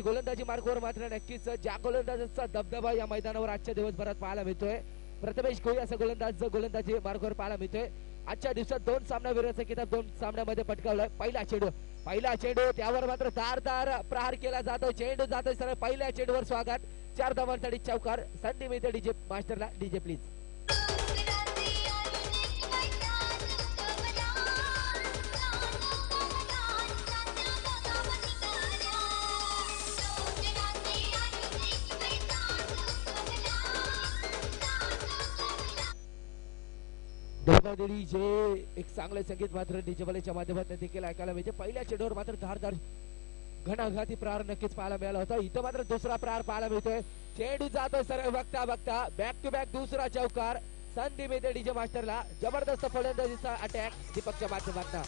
आणि गोलंदाजी मार्गावर मात्र नक्कीच ज्या गोलंदाजाचा दबदबा या मैदानावर आजच्या दिवसभरात पाहायला मिळतोय प्रथमेश कोळी असा गोलंदाजी मार्गावर पाहायला मिळतोय. आजच्या दिवसात 2 सामनावीराचा किताब 2 सामन्यामध्ये पटकावलाय. पहिला चेंडू त्यावर मात्र धारदार प्रहार केला जातो. चेंडू जातोय सरळ पहिल्या चेंडूवर स्वागत 4 धावांसाठी चौकार. संधी मिळते डीजे मास्टरला. DJ please. डीजे एक चांगले संगीत मात्र डीजे बलेच्या माध्यमातून देखील ऐकायला मिळते. पहिल्या चेंडूवर मात्र धारदार घणाघाती प्रहार नक्कीच पाहायला मिळाला होता. इथं मात्र दुसरा प्रहार पाहायला मिळतोय. चेंडू जातोय सरळ बघता बॅक टू बॅक दुसरा चौकार. संधी मिळते डीजे मास्टरला. जबरदस्त फलंदाजीचा अटॅक दीपकच्या माध्यमातून.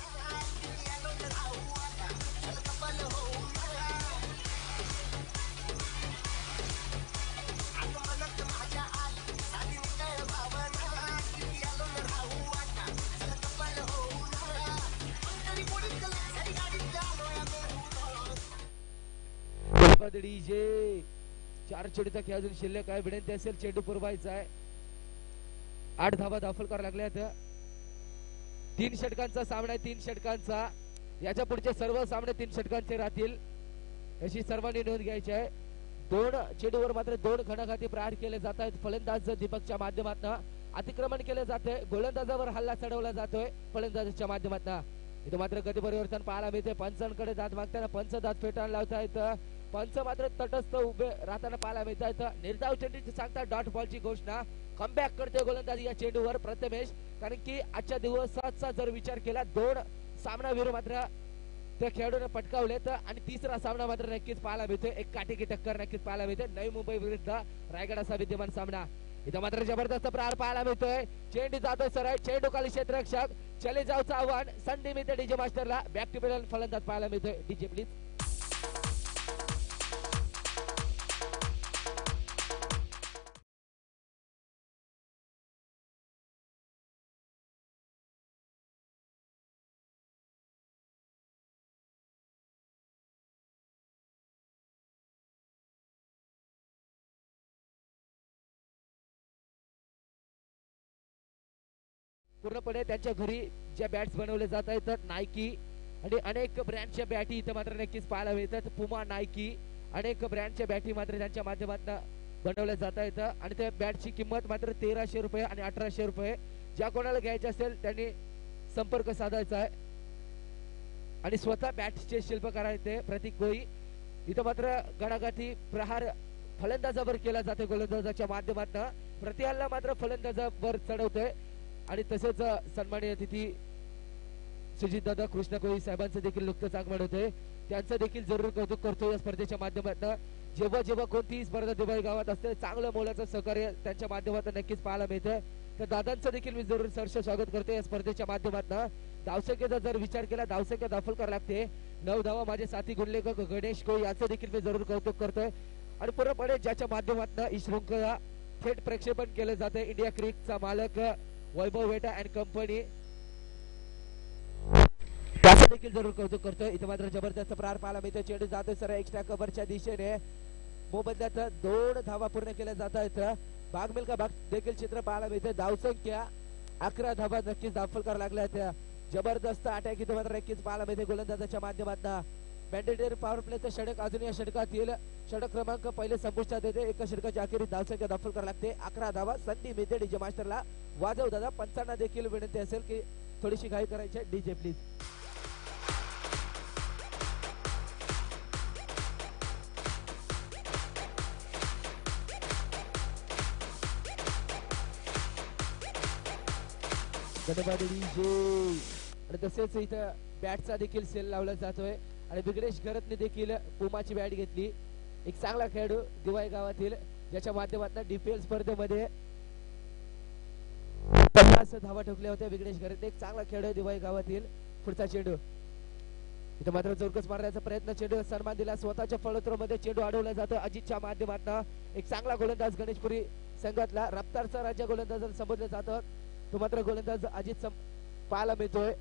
डीजे 4 चेंडूचा खेळ अजून शिल्लक आहे. विनंती असेल चेंडू पुरवायचा आहे. 8 धावा दाखल कराव्या लागल्यात. 3 षटकांचा सामना आहे. 3 षटकांचा. याच्या पुढचे सर्व सामने 3 षटकांचे राहतील याची सर्वांनी नोंद घ्यायची आहे. 2 चेंडूवर मात्र 2 घणाघाती प्रहार केले जात आहेत. फलंदाज दीपकच्या माध्यमातून अतिक्रमण केले जाते. गोलंदाजावर हल्ला चढवला जातोय फलंदाजाच्या माध्यमातून. इथं मात्र गती परिवर्तन पाहायला मिळते. पंचांकडे दाद मागताना पंच दाद फेटाळून लावतायत. पंच मात्र तटस्थ उभे राहताना पाहायला मिळत आहेत. निर्धाव चेंडूची सांगता डॉट बॉलची घोषणा. कमबॅक करते गोलंदाजी या चेंडूवर प्रथमेश. कारण की आजच्या दिवसाचा जर विचार केला 2 सामनावीर मात्र त्या खेळाडूने पटकावलेत आणि तिसरा सामना मात्र नक्कीच पाहायला मिळतोय. एक काटेकी टक्कर नक्कीच पाहायला मिळते. नवी मुंबई विरुद्ध रायगड असा विद्यमान सामना. इथं मात्र जबरदस्त प्रहार पाहायला मिळतोय. चेंडू जातोय सरळ. चेंडू खाली क्षेत्ररक्षक चले जाऊचं आव्हान. संधी मिळते डीजे मास्टरला. बॅक टू बॅक फलंदाज पाहायला मिळतोय. DJ please. पूर्णपणे त्यांच्या घरी ज्या बॅट्स बनवले जात आहेत नायकी आणि अनेक ब्रँडच्या बॅटी इथं मात्र नक्कीच पाहायला मिळतात. पुमा, नायकी अनेक ब्रँडच्या बॅटी मात्र त्यांच्या माध्यमातून बनवल्या जात आहेत आणि त्या बॅटची किंमत मात्र 1300 रुपये आणि 1800 रुपये. ज्या कोणाला घ्यायचे असेल त्यांनी संपर्क साधायचा आहे. आणि स्वतः बॅटचे शिल्पकार आहेत ते प्रतीक गोई. इथं मात्र घणाघाती प्रहार फलंदाजावर केला जातो गोलंदाजाच्या माध्यमातून. प्रतिहल्ला मात्र फलंदाजावर चढवतोय. आणि तसेच सन्माननीय अतिथी सुजित दादा कृष्ण कोळी साहेबांचं देखील नुकतंच आगमन होते. त्यांचं देखील जरूर कौतुक करतो या स्पर्धेच्या माध्यमातून. जेव्हा कोणतीही स्पर्धा दुबई गावात असते चांगलं मोलाचं सहकार्य त्यांच्या माध्यमातून नक्कीच पाहायला मिळतं. तर दादांचं देखील मी जरूर सहर्ष स्वागत करतो या स्पर्धेच्या माध्यमातून. धावसंख्येचा जर विचार केला धावसंख्या दाखल करावी लागते. 9 धावा माझे साथी गुणलेखक गणेश कोळी यांचं देखील मी जरूर कौतुक करतोय. आणि पूर्णपणे ज्याच्या माध्यमातून ही शृंखला थेट प्रक्षेपण केलं जाते इंडिया क्रिकचा मालक वैभव वेटा अँड कंपनी त्याचं देखील जरूर कौतुक करतोय. इथे मात्र जबरदस्त प्रहार पाहायला मिळतोय. चेंडू जातोय सर एक्स्ट्रा कव्हरच्या दिशेने. मोबदल्यात 2 धावा पूर्ण केल्या जात आहेत. भाग मिल्का भाग देखील चित्र पाहायला मिळते. धावसंख्या 11 धावा नक्कीच दाखल करायला लागल्या. जबरदस्त अटॅक इथे मात्र नक्कीच पाहायला मिळते गोलंदाजाच्या माध्यमातून. मॅन्डेटरी पॉवर प्लेचं षटक अजून या षटकातील षटक क्रमांक पहिले संपुष्टात येते. एका षटकाच्या अखेरीस धावसंख्या दाखल करावी लागते. 11 धावा. संधी मिळते डीजे मास्टरला. वाजव दादा. पंचांना देखील विनंती असेल की थोडीशी घाई करायची. DJ please. धन्यवाद डीजे. आणि तसेच इथं बॅटचा देखील सेल लावला जातोय. आणि विघ्नेश घरतने देखील पुमाची बॅट घेतली. एक चांगला खेळाडू दिवाई गावातील ज्याच्या माध्यमातून डीपीएल स्पर्धेमध्ये 50 धावा ठोकल्या होत्या. विघ्नेश घरत एक चांगला खेळाडू दिवाई गावातील. पुढचा चेंडू इथं मात्र चौरकस मारण्याचा प्रयत्न. चेंडू सन्मान दिला. स्वतःच्या फलत्रोमध्ये चेंडू अडवला जातो अजितच्या माध्यमातून. एक चांगला गोलंदाज गणेशपुरी संघातला रफ्तारचा राज्य गोलंदाज संबोधले जातं. तो मात्र गोलंदाज अजित पाहायला मिळतोय.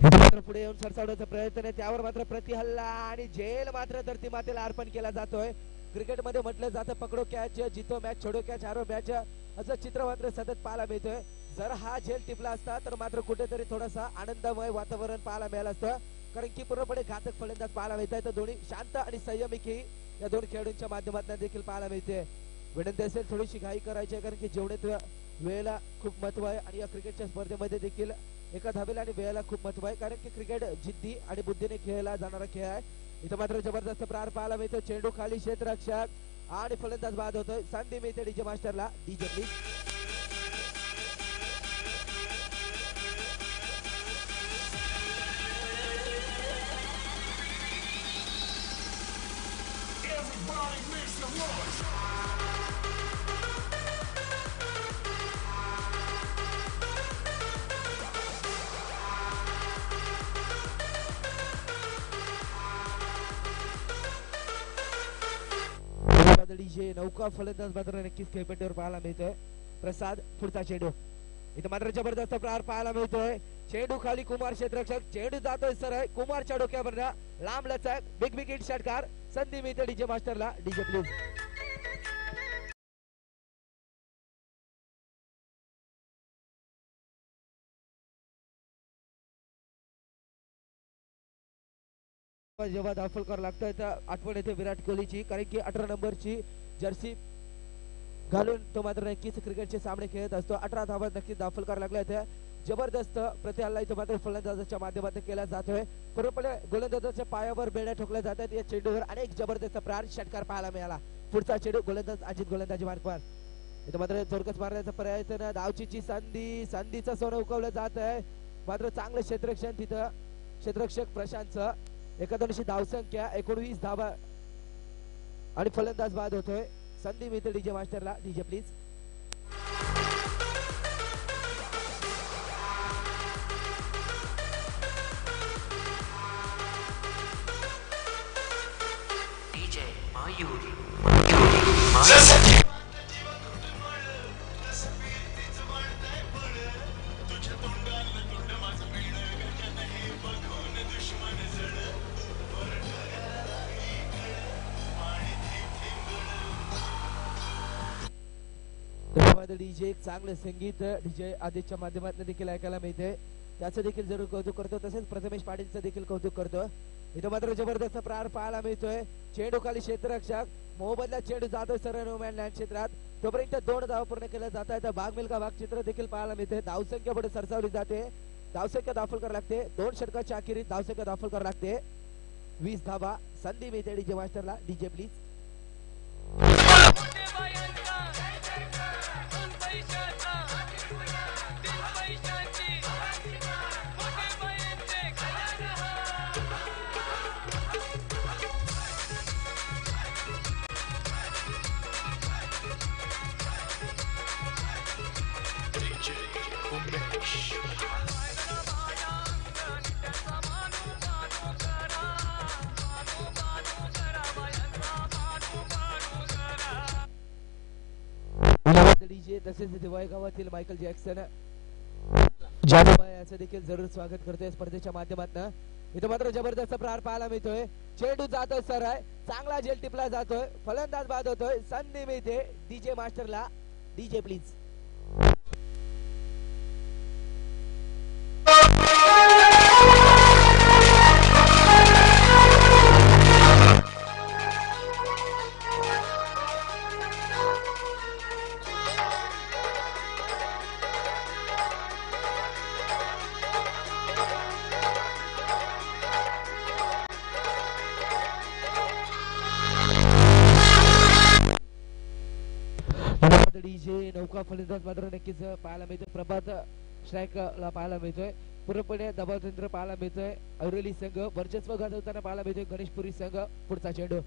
इथे मात्र पुढे येऊन सरसावण्याचा प्रयत्न आहे, त्यावर मात्र प्रतिहल्ला आणि झेल मात्र धरती मातेला अर्पण केला जातोय. क्रिकेट मध्ये म्हटलं जातं पकडो कॅच, जितो मॅच, छोडो कॅच, हारो मॅच, असं चित्र मात्र सतत पाहायला मिळतोय. जर हा झेल टिपला असता तर मात्र कुठेतरी थोडासा आनंदमय वातावरण पाहायला मिळालं असतं, कारण की पूर्णपणे घातक फलंदाज पाहायला मिळत आहे. तर दोन्ही शांत आणि संयमी खेळी या दोन खेळाडूंच्या माध्यमातून देखील पाहायला मिळते. विनंती असेल थोडीशी घाई करायची आहे, कारण की जेवढे वेळेला खूप महत्व आहे आणि या क्रिकेटच्या स्पर्धेमध्ये देखील एका धावेला आणि वेळेला खूप महत्व आहे, कारण की क्रिकेट जिद्दी आणि बुद्धीने खेळला जाणारा खेळ आहे. इथं मात्र जबरदस्त प्रहार पाहायला मिळतो. चेंडू खाली, क्षेत्ररक्षक आणि फलंदाज बाद होतोय. संधी मिळते डीजे मास्टरला. DJ please. डीजे नौका फलंदाज मात्र नक्कीच खेळपट्टीवर पाहायला मिळतोय. प्रसाद पुढचा चेंडू. इथं मात्र जबरदस्त प्रहार पाहायला मिळतोय. चेंडू खाली, कुमार क्षेत्ररक्षक, चेंडू जातोय सरळ कुमारच्या डोक्यावर, लांब लचक, बिग बिग हिट षटकार. संधी मिळते डीजे मास्टरला. DJ please. जेव्हा दाखल करावं लागतंय तर आठवण येते विराट कोहलीची, कारण की 18 नंबरची जर्सी घालून तो मात्र नक्कीच क्रिकेटचे सामने खेळत असतो. 18 धावा नक्कीच दाखल करायला लागल्या होत्या. जबरदस्त प्रतिहल्ला इथं मात्र फलंदाजाच्या माध्यमातून केला जातोय. पूर्णपणे गोलंदाजाच्या पायावर बेड्या ठोकल्या जातात. या चेंडूवर अनेक जबरदस्त प्रहार षटकार पाहायला मिळाला. पुढचा चेंडू गोलंदाज अजित गोलंदाजी मार्फत. इथं मात्र चोरकस मारण्याचा प्रयत्न, धावचीची संधी, संधीचं सोनं उकवलं जात आहे. मात्र चांगलं क्षेत्ररक्षण तिथं क्षेत्ररक्षक प्रशांतचं. एकादशी धावसंख्या 19 धावा आणि फलंदाज बाद होतोय. संधी मिळते डीजे मास्टरला. DJ please. DJ Mayur. DJ एक चांगलं संगीत डीजे आदित्यच्या माध्यमातून देखील ऐकायला मिळते. त्याचं देखील जरूर कौतुक करतो. तसेच प्रथमेश पाटीलचं देखील कौतुक करतो. इथं मात्र जबरदस्त प्रहार पाहायला मिळतोय. चेंडू खाली, क्षेत्ररक्षक मोहम्मदला चेंडू जातोय सरळ नो मॅन लँड क्षेत्रात. तोपर्यंत 2 धावा पूर्ण केल्या जात आहेत. भाग मिल्खा भाग चित्र देखील पाहायला मिळते. धावसंख्या पुढे सरसावली जाते. धावसंख्या दाखल करावी लागते. 2 षटकाच्या अखेरीस धावसंख्या दाखल करावी लागते. 20 धावा. संधी मिळते डीजे मास्टरला. DJ please. डीजे तसेच दिवाळी गावातील मायकल जॅक्सन जादूबाई याचं देखील जरूर स्वागत करतोय स्पर्धेच्या माध्यमातून. इथं मात्र जबरदस्त प्रहार पाहायला मिळतोय. चेंडू जातोय सरळ, चांगला झेल टिपला जातोय, फलंदाज बाद होतोय. संधी मिळते डीजे मास्टरला. DJ please. डीजे नौका फलंदाज मात्र नक्कीच पाहायला मिळतोय. प्रभात स्ट्राईकला पाहायला मिळतोय. पूर्णपणे दबाव तंत्र पाहायला मिळतोय. अवरेली संघ वर्चस्व गाजवताना पाहायला मिळतोय. गणेशपुरी संघ पुढचा चेंडू.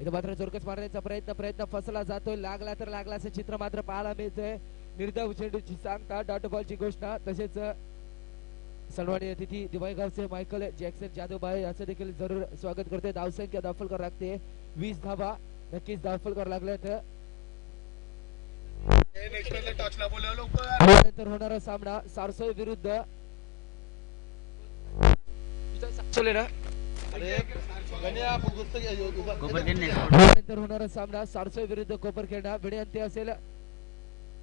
इथं मात्र जोरकस मारण्याचा प्रयत्न फसला जातोय. लागला तर लागला असं चित्र मात्र पाहायला मिळतंय. निर्धाव चेंडूची सांगता, डॉट बॉलची घोषणा. तसेच सन्माननीय अतिथी दिवाळी गावचे मायकल जॅक्सन जादूबाई याचं देखील जरूर स्वागत करते. धावसंख्या दाखल करावी लागते. 20 धावा नक्कीच दाखल करावं लागल्यात. त्यानंतर होणारा सामना सारसोई विरुद्ध त्यानंतर होणारा सामना सारसोई विरुद्ध कोपरखेडा. विनंती असेल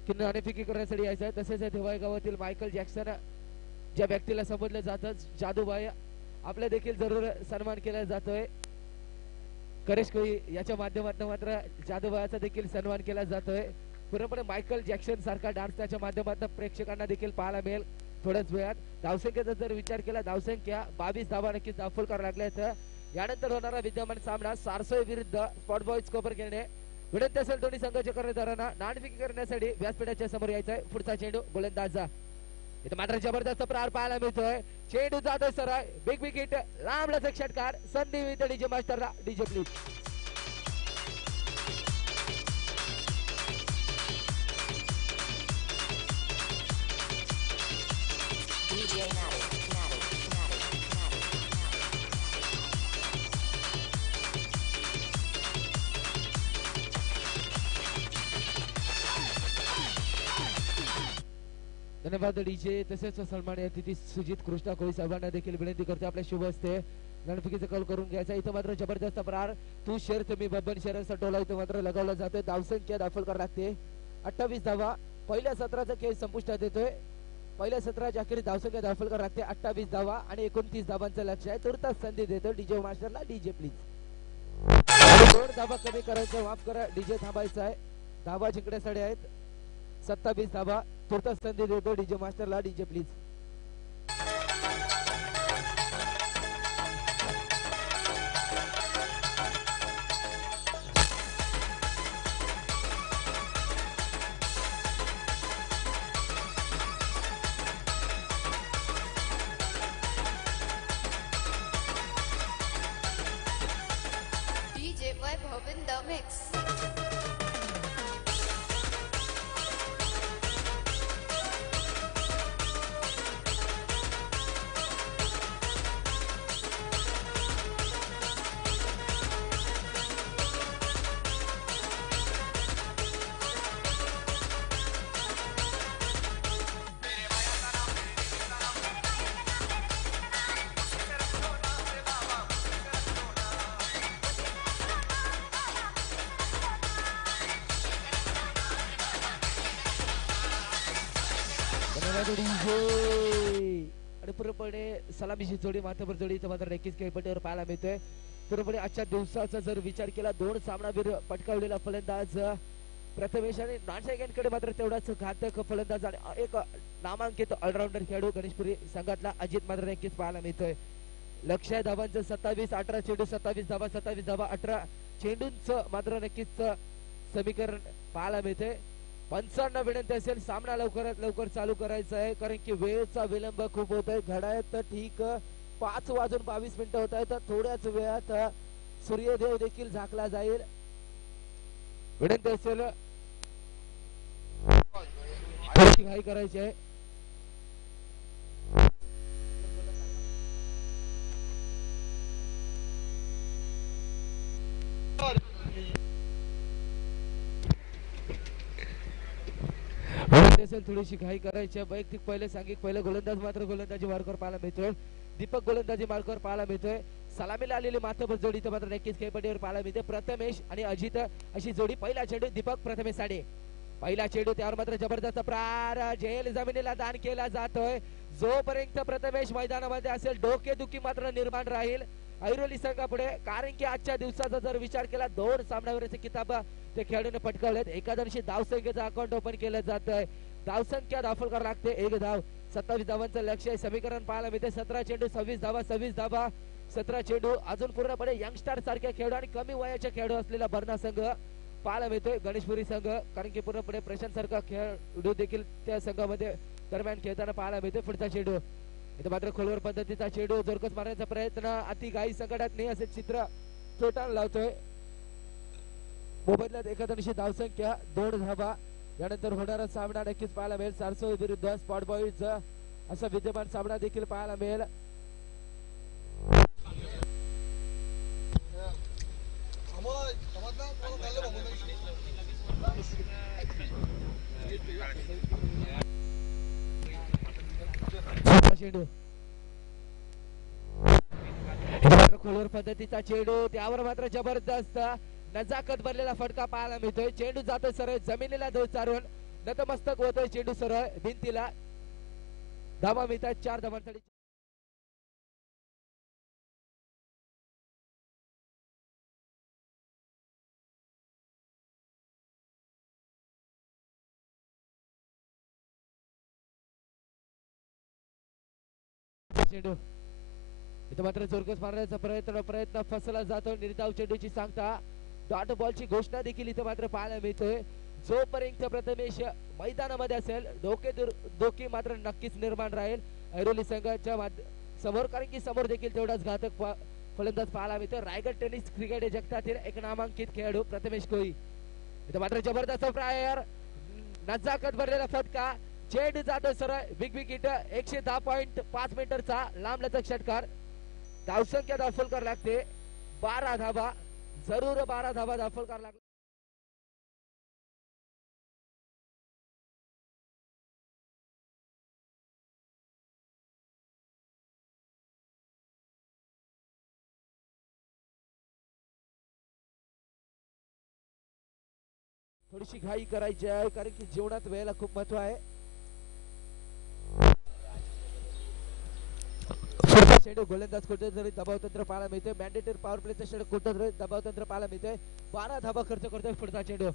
की नाणेफेकी करण्यासाठी यायचं आहे. तसेच देवाई गावातील मायकल जॅक्सन ज्या व्यक्तीला संबोधलं जातं जादूबाई, आपला देखील जरूर सन्मान केला जातोय. करेश कोई याच्या माध्यमातून मात्र जादूबाईचा देखील सन्मान केला जातोय. पूर्णपणे मायकल जॅक्सन सारखा डान्स त्याच्या माध्यमातून प्रेक्षकांना देखील पाहायला मिळेल थोड्याच वेळात. धावसंख्येचा जर विचार केला, धावसंख्या 22 धावा नक्कीच दाखल करावं लागल्या. यानंतर होणारा विद्यमान सामना सारसोई विरुद्ध स्पॉट बॉईज कोपरखेडणे. विनंती असेल दोन्ही संघाच्या कर्णधारांना नाणेफेकी करण्यासाठी व्यासपीठाच्या समोर यायचंय. पुढचा चेंडू गोलंदाज इथं मात्र जबरदस्त प्रहार पाहायला मिळतोय. चेंडू जातोय सरळ, बिग बिग हिट, लांब लचक षटकार. संधी मिळते डीजे मास्टरला. DJ please. धन्यवाद डीजे. तसेच सन्माननीय अतिथी सुजित कृष्णा कोळी साहेबांना देखील विनंती करते आपल्या शुभ हस्ते नाणेफेकीचा कॉल करून घ्यायचा. इथं मात्र जबरदस्त प्रहार, तू शेर तुम्ही बब्बन शेरांचा टोला इथं मात्र लगावला जातोय. धावसंख्या दाखल करावी लागते 28 धावा. पहिल्या सत्राचा खेळ संपुष्टात येतोय. पहिल्या सत्राच्या अखेरीस धावसंख्या दाखल करावी लागते 28 धावा आणि 29 धावांचं लक्ष आहे. तुर्तास संधी देतो डीजे मास्टरला. DJ please. 2 धावा कमी करायचं, माफ करा डीजे थांबायचं आहे. धावा जिंकण्यासाठी आहेत 27 धावा. तुर्तास संधी देतो डीजे मास्टरला. DJ please. DJ Vaibhav in the mix. आणि पूर्णपणे सलामीची जोडी, माथावर जोडी इथं मात्र नक्कीच खेळपट्टीवर पाहायला मिळतोय. पूर्णपणे आजच्या दिवसाचा जर विचार केला, 2 सामनावीर पटकावलेला फलंदाज प्रथमेश आणि नाशिक मात्र तेवढाच घातक फलंदाज आणि एक नामांकित ऑलराऊंडर खेळाडू गणेशपुरी संघातला अजित मात्र नक्कीच पाहायला मिळतोय. लक्ष आहे धावांचं 27, 18 चेंडू 27 धावा, 27 धावा 18 चेंडूंचं मात्र नक्कीच समीकरण पाहायला मिळतंय. 55 विनंती असेल, सामना लवकरात लवकर चालू करायचा आहे कारण की वेळेचा विलंब खूप होतोय. घड्याळात ठीक 5:22 होत आहेत. थोड्याच वेळात सूर्यदेव देखील झाकला जाईल. विनंती असेल थोडीशी घाई करायची आहे. थोडीशी घाई करायची. वैयक्तिक पहिले सांगिक पहिले गोलंदाज मात्र गोलंदाजी मार्गावर पाहायला मिळतोय. दीपक गोलंदाजी मार्गावर पाहायला मिळतोय. सलामीला आलेली माथाभर जोडी तर मात्र नक्कीच खेळपट्टीवर पाहायला मिळते. प्रथमेश आणि अजित अशी जोडी. पहिला चेंडू दीपक प्रथमेश साडे. पहिला चेंडू त्यावर मात्र जबरदस्त प्रहार झेल जमिनीला दान केला जातोय. जोपर्यंत प्रथमेश मैदानामध्ये असेल डोकेदुखी मात्र निर्माण राहील ऐरोली संघापुढे, कारण की आजच्या दिवसाचा जर विचार केला 2 सामन्यावरचे किताब ते खेळाडूने पटकावलेत. एकादशी धावसंख्येचं अकाउंट ओपन केलं जात आहे. धावसंख्या दाखल करावी लागते 1 धाव. 27 धावांचं लक्ष आहे. समीकरण पाहायला मिळते 17 चेंडू 26 धावा, 26 धावा 17 चेंडू. अजून पूर्णपणे यंगस्टर सारख्या खेळाडू आणि कमी वयाचे खेळाडू असलेला बर्णा संघ पाहायला मिळतोय. गणेशपुरी संघ, कारण की पूर्णपणे प्रशांत सारखा खेळाडू देखील त्या संघामध्ये दरम्यान खेळताना पाहायला मिळते. पुढचा चेंडू इथे मात्र खोलवर पद्धतीचा चेंडू जोरकस मारण्याचा प्रयत्न अति घाई संकटात नाही असे चित्र चोटान लावतोय. मोबदल्यात एकादशी धावसंख्या 2 धावा. यानंतर होणारा सामना नक्कीच पाहायला मिळेल. सारसोई विरुद्ध स्पॉट बॉईज असा विद्यमान सामना देखील पाहायला मिळेल. चेंडू इथे मात्र खोलवर पद्धतीचा चेंडू त्यावर मात्र जबरदस्त नजाकत भरलेला फटका पाहायला मिळतोय. चेंडू जातोय सरळ जमिनीला धोचारून नतमस्तक होतोय चेंडू सरळ भिंतीला. धावा मिळतात 4 धावांसाठी. चेंडू इथं मात्र जोरकस मारण्याचा प्रयत्न फसला जातो. निर्धाव चेंडूची सांगता डॉट बॉलची घोषणा देखील इथं मात्र पाहायला मिळतोय. जोपर्यंत प्रथमेश मैदानामध्ये असेल धोके मात्र नक्कीच निर्माण राहील ऐरोली संघाच्या समोर, कारण की समोर देखील तेवढाच घातक फलंदाज पाहायला मिळतो. रायगड टेनिस क्रिकेट जगतातील एक नामांकित खेळाडू प्रथमेश कोळी. इथं मात्र जबरदस्त प्रायर नजाकत भरलेला फटका. चेंडू जातो सरळ बिग विकेट. 110.5 मीटरचा लांब लचक षटकार. धावसंख्या दाखल करावी लागते 12 धावा. जरूर 12 धावा दाखल करावं लागला. थोडीशी घाई करायची आहे, कारण की जीवनात वेळेला खूप महत्व आहे. चेंडू गोलंदाज कुठेतरी दबाव तंत्र पाहायला मिळते. मॅन्डेटरी पॉवर प्लेचा षटक कुठेतरी दबाव तंत्र पाहायला मिळते. 12 धावा खर्च करतोय पुढचा चेंडू.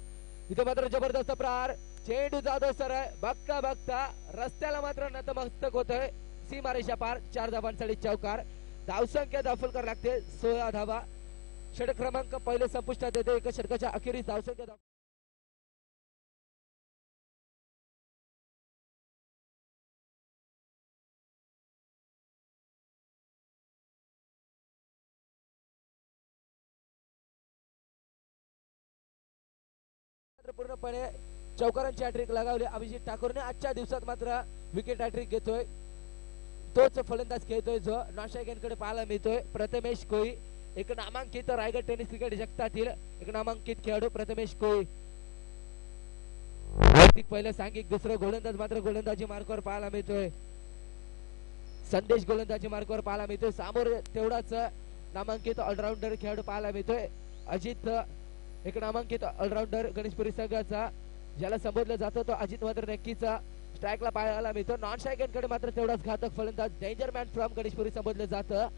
इथे मात्र जबरदस्त प्रहार. चेंडू जातो सरळ बघता बघता रस्त्याला मात्र नतमस्तक होतोय सीमारेषा पार. 4 धावांसाठी चौकार. धावसंख्या दाखल करावी लागते 16 धावा. षटक क्रमांक पहिले संपुष्टात येते. एका षटकाच्या अखेरीस धावसंख्या पूर्णपणे चौकारांची हॅट्रिक लगावली अभिजित ठाकूरने. आजच्या दिवसात मात्र विकेट हॅट्रिक घेतोय. तोच फलंदाज खेळतोय जो नाशायकांकडे पाहायला मिळतोय. प्रथमेश कोळी एक नामांकित रायगड टेनिस क्रिकेट जगतातील एक नामांकित खेळाडू प्रथमेश कोळी. वैयक्तिक पहिलं सांघिक दुसरं गोलंदाज मात्र गोलंदाजी मार्कवर पाहायला मिळतोय. संदेश गोलंदाजी मार्कवर पाहायला मिळतोय. समोर तेवढाच नामांकित ऑलराऊंडर खेळाडू पाहायला मिळतोय अजित. एक नामांकित ऑलराऊंडर गणेशपुरी संघाचा ज्याला संबोधलं जातं तो अजित मात्र नक्कीच स्ट्राईकला पाहायला मिळतो. नॉन स्ट्रायकांकडे मात्र तेवढाच घातक फलंदाज डेंजर मॅन फ्रॉम गणेशपुरी संबोधलं जातं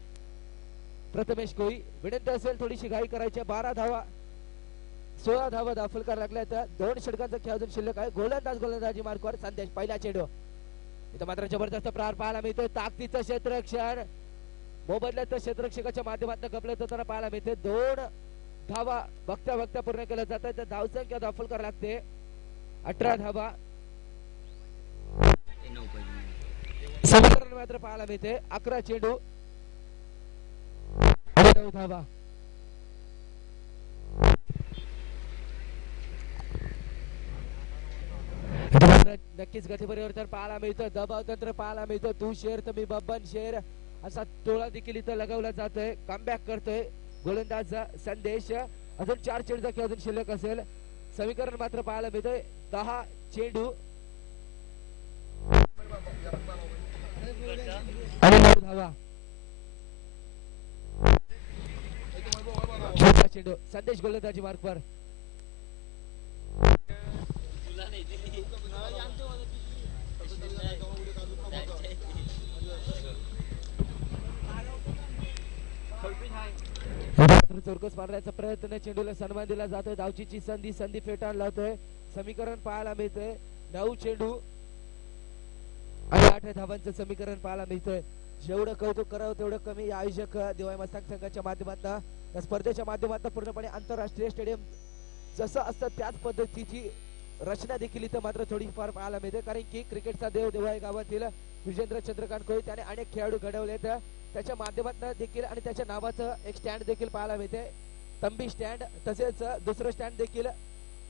प्रथमेश कोळी. विनंती असेल थोडीशी घाई करायची. 12 धावा 16 धावा दाखल करायला लागल्या तर 2 षटकांचा खेळ अजून शिल्लक आहे. गोलंदाजी मार्कवर संदेश पहिला चेंडू. इथं मात्र जबरदस्त प्रहार पाहायला मिळतोय. ताकदीचं क्षेत्ररक्षण मोबदल्यात क्षेत्ररक्षकाच्या माध्यमातून गपलं होताना पाहायला मिळते. 2 धावा बघता बघता पूर्ण केलं जात आहे. धावसंख्या दाखल करावी लागते 18 धावा. समीकरण मात्र पाहायला मिळते 11 चेंडू 9 धावा. नक्कीच गती परिवर्तन पाहायला मिळतं. दबाव तंत्र पाहायला मिळतं. तू शेर तर मी बब्बन शेर असा टोळा देखील इथं लगावला जातोय. कमबॅक करतोय गोलंदाज संदेश. अजून 4 चेंडूचा खेळ अजून शिल्लक असेल. समीकरण मात्र पाहायला मिळतोय 10 चेंडू आणि 9 धावा. चेंडू संदेश गोलंदाजी मार्कवर. चौरकस मारण्याचा प्रयत्न. चेंडूला सन्मान दिला जातोय. धावचीची संधी फेटाळून लावतोय. समीकरण पाहायला मिळतोय 9 चेंडू आणि 8 धावांचं समीकरण पाहायला मिळतोय. जेवढं कौतुक करावं तेवढं कमी. या आयोजक दिवाळी मस्तान संघाच्या माध्यमातून या स्पर्धेच्या माध्यमातून पूर्णपणे आंतरराष्ट्रीय स्टेडियम जसं असतं त्याच पद्धतीची रचना देखील इथं मात्र थोडीफार पाहायला मिळते. कारण की क्रिकेटचा देव दिवाळी गावातील विजेंद्र चंद्रकांत कोळी त्याने अनेक खेळाडू घडवलेत. त्याच्या माध्यमातून देखील आणि त्याच्या नावाचं एक स्टँड देखील पाहायला मिळते तंबी स्टँड. तसेच दुसरं स्टँड देखील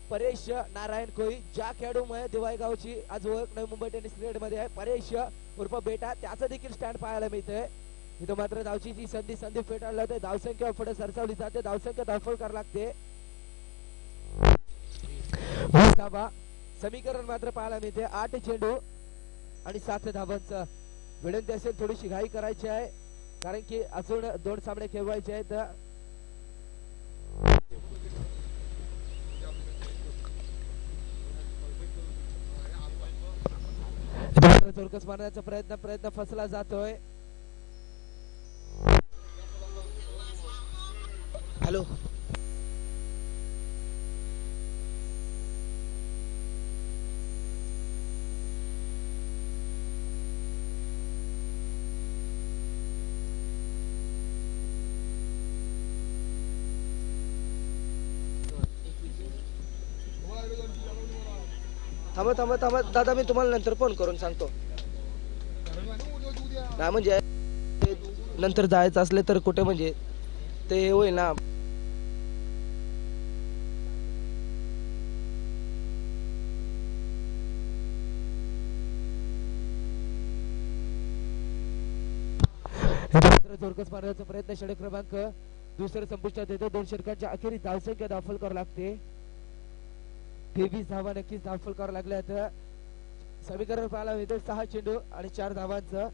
परेश नारायण कोळी ज्या खेळाडूमुळे दिवाळी गावची आज ओळख नवी मुंबई टेनिस क्रिकेट मध्ये आहे. परेश उर्फ बेटा त्याचं देखील स्टँड पाहायला मिळतंय. इथं मात्र धावची संधी फेटाळली जाते. धावसंख्या पुढे सरसावली जाते. धावसंख्या दाखल करावी लागते 20 धावा. समीकरण मात्र पाहायला मिळते 8 चेंडू आणि 7 धावांचं. विनंती असेल थोडीशी घाई करायची आहे कारण की अजून 2 सामने खेळवायचे आहेत. चौरकस मारण्याचा प्रयत्न फसला जातोय. हॅलो थांबा थांबा थांबा दादा, मी तुम्हाला नंतर फोन करून सांगतो. नाही म्हणजे नंतर जायचं असले तर कुठे म्हणजे ते होईल ना. चौरकस मारण्याचा प्रयत्न षटक क्रमांक दुसऱ्या संपुष्टात येतो. 2 षटकांच्या अखेरीस धावसंख्या दाखल करावी लागते. 23 धावा नक्कीच दाखल करावं लागल्या. आता समीकरण पाहायला मिळते 6 चेंडू आणि 4 धावांचं.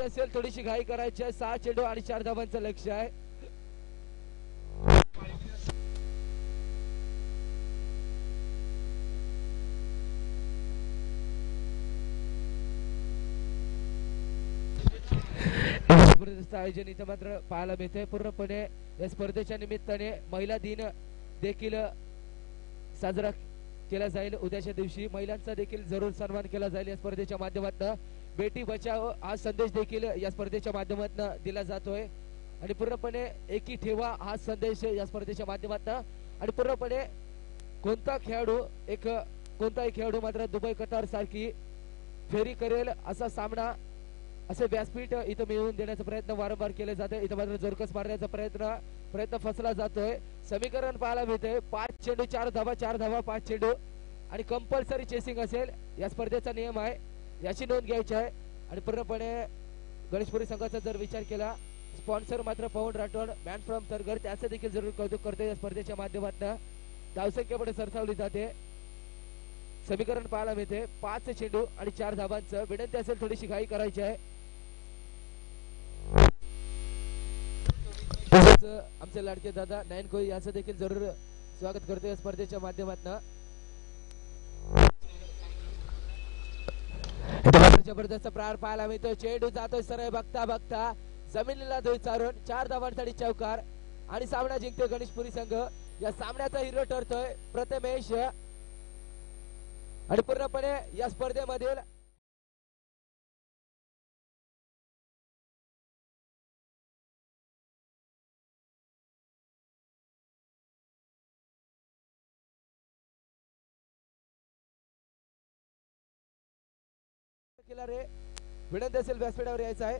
असेल थोडीशी घाई करायची आहे. 6 चेंडू आणि 4 धावांचं लक्ष आहे. आयोजन इथं मात्र पाहायला मिळते. पूर्णपणे या स्पर्धेच्या निमित्ताने महिला दिन देखील साजरा केला जाईल. उद्याच्या दिवशी महिलांचा देखील जरूर सन्मान केला जाईल या स्पर्धेच्या माध्यमातून. बेटी बचाव हा संदेश देखील या स्पर्धेच्या माध्यमातून दिला जातोय आणि पूर्णपणे एकी ठेवा हा संदेश या स्पर्धेच्या माध्यमातून. आणि पूर्णपणे कोणताही खेळाडू मात्र दुबई कतार सारखी फेरी करेल असा सामना, असे व्यासपीठ इथं मिळवून देण्याचा प्रयत्न वारंवार केले जाते. इथं मात्र जोरकस मारण्याचा प्रयत्न फसला जातोय. समीकरण पाहायला मिळते 5 चेंडू 4 धावा, 4 धावा 5 चेंडू आणि कंपल्सरी चेसिंग असेल या स्पर्धेचा नियम आहे, याची नोंद घ्यायची आहे. आणि पूर्णपणे गणेशपुरी संघाचा जर विचार केला, स्पॉन्सर मात्र पवन राठोड, मॅन फ्रॉम तरगड, त्याचं देखील जरूर कौतुक करते. या स्पर्धेच्या माध्यमातून धावसंख्येपुढे सरसावली जाते. समीकरण पाहायला मिळते 5 चेंडू आणि 4 धावांचं. विनंती असेल थोडीशी घाई करायची आहे. आमचे लाडके दादा नयन कोळी याचं देखील जरूर स्वागत करतो या स्पर्धेच्या माध्यमातून. जबरदस्त प्रहार पाहायला मिळतो. चेंडू जातोय सरळ बघता बघता जमिनीला धुळी चारून 4 धावांसाठी चौकार आणि सामना जिंकतोय गणेशपुरी संघ. या सामन्याचा हिरो ठरतोय प्रथमेश आणि पूर्णपणे या स्पर्धेमधील रे विनंती असेल व्यासपीठावर यायचं आहे.